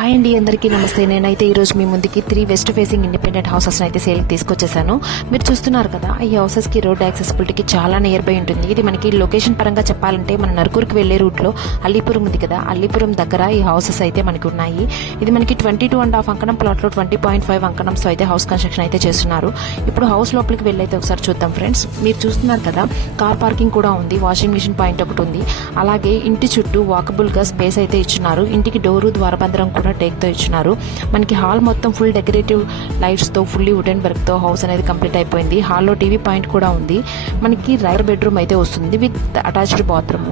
Hi అండి, అందరికీ నమస్తే. నేనైతే ఈరోజు మీ ముందుకి 3 వెస్ట్ ఫేసింగ్ ఇండిపెండెంట్ హౌసెస్ అయితే సేల్కి తీసుకొచ్చేసాను. మీరు చూస్తున్నారు కదా, ఈ హౌసెస్కి రోడ్ యాక్సెసిబిలిటీకి చాలా నియర్ బై ఉంటుంది. ఇది మనకి లొకేషన్ పరంగా చెప్పాలంటే మన నరుకూరుకి వెళ్లే రూట్లో అల్లీపురం ఉంది కదా, అల్లీపురం దగ్గర ఈ హౌసెస్ అయితే మనకి ఉన్నాయి. ఇది మనకి 22.5 అంకణం ప్లాట్లో 20.5 అంకణంతో అయితే హౌస్ కన్స్ట్రక్షన్ అయితే చేస్తున్నారు. ఇప్పుడు హౌస్ లోపలికి వెళ్ళైతే ఒకసారి చూద్దాం ఫ్రెండ్స్. మీరు చూస్తున్నారు కదా, కార్ పార్కింగ్ కూడా ఉంది, వాషింగ్ మిషన్ పాయింట్ ఒకటి ఉంది. అలాగే ఇంటి చుట్టూ వాకబుల్ గా స్పేస్ అయితే ఇచ్చున్నారు. ఇంటికి డోరు ద్వారబంధరం కూడా టేక్ తో ఇచ్చినారు. మనకి హాల్ మొత్తం ఫుల్ డెకరేటివ్ లైట్స్ తో ఫుల్లీ వుడెన్ వర్క్ తో హౌస్ అనేది కంప్లీట్ అయిపోయింది. హాల్లో టీవీ పాయింట్ కూడా ఉంది. మనకి రైడర్ బెడ్రూమ్ అయితే వస్తుంది విత్ అటాచ్డ్ బాత్రూమ్.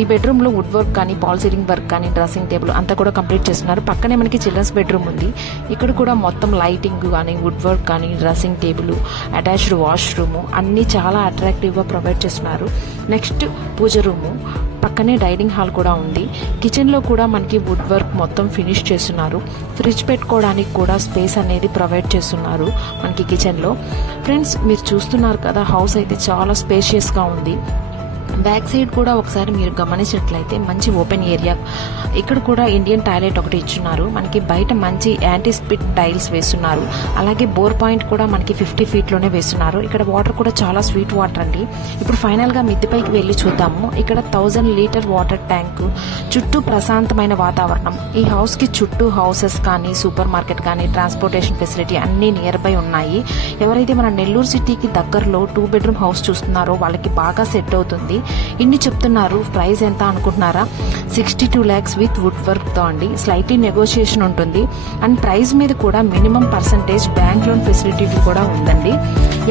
ఈ బెడ్రూమ్ లో వుడ్ వర్క్ కానీ పాల్ సీలింగ్ వర్క్ కానీ డ్రెస్సింగ్ టేబుల్ అంతా కూడా కంప్లీట్ చేస్తున్నారు. పక్కనే మనకి చిల్డ్రన్స్ బెడ్రూమ్ ఉంది. ఇక్కడ కూడా మొత్తం లైటింగ్ కానీ వుడ్ వర్క్ కానీ డ్రెస్సింగ్ టేబుల్ అటాచ్డ్ వాష్రూమ్ అన్ని చాలా అట్రాక్టివ్ గా ప్రొవైడ్ చేస్తున్నారు. నెక్స్ట్ పూజ రూము, పక్కనే డైనింగ్ హాల్ కూడా ఉంది. కిచెన్లో కూడా మనకి వుడ్ వర్క్ మొత్తం ఫినిష్ చేస్తున్నారు. ఫ్రిడ్జ్ పెట్టుకోవడానికి కూడా స్పేస్ అనేది ప్రొవైడ్ చేస్తున్నారు మనకి కిచెన్లో. ఫ్రెండ్స్, మీరు చూస్తున్నారు కదా, హౌస్ అయితే చాలా స్పేషియస్గా ఉంది. బ్యాక్ సైడ్ కూడా ఒకసారి మీరు గమనించినట్లయితే మంచి ఓపెన్ ఏరియా. ఇక్కడ కూడా ఇండియన్ టాయిలెట్ ఒకటి ఇచ్చున్నారు. మనకి బయట మంచి యాంటీ స్పిట్ టైల్స్ వేస్తున్నారు. అలాగే బోర్ పాయింట్ కూడా మనకి 50 ఫీట్లోనే వేస్తున్నారు. ఇక్కడ వాటర్ కూడా చాలా స్వీట్ వాటర్ అండి. ఇప్పుడు ఫైనల్గా మిద్దెపైకి వెళ్ళి చూద్దాము. ఇక్కడ 1000 లీటర్ వాటర్ ట్యాంక్, చుట్టూ ప్రశాంతమైన వాతావరణం. ఈ హౌస్కి చుట్టూ హౌసెస్ కానీ సూపర్ మార్కెట్ కానీ ట్రాన్స్పోర్టేషన్ ఫెసిలిటీ అన్నీ నియర్ బై ఉన్నాయి. ఎవరైతే మన నెల్లూరు సిటీకి దగ్గరలో 2 బెడ్రూమ్ హౌస్ చూస్తున్నారో వాళ్ళకి బాగా సెట్ అవుతుంది. ఇన్ని చెప్తున్నారు. ప్రైస్ ఎంత అనుకుంటున్నారా? 62 lakhs విత్ వుడ్ వర్క్ తో అండి. స్లైట్లీ నెగోషియేషన్ ఉంటుంది. అండ్ ప్రైస్ మీద కూడా minimum percentage bank loan facility కూడా ఉందండి.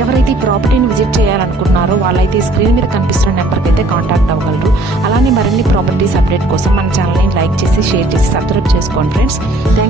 ఎవరైతే ఈ ప్రాపర్టీని విజిట్ చేయాలనుకుంటున్నారో వాళ్ళైతే స్క్రీన్ మీద కనిపిస్తున్న నెంబర్కి అయితే కాంటాక్ట్ అవ్వగలరు. అలానే మరిన్ని ప్రాపర్టీస్ అప్డేట్ కోసం మన ఛానల్ని లైక్ చేసి షేర్ చేసి సబ్స్క్రైబ్ చేసుకోండి ఫ్రెండ్స్. థ్యాంక్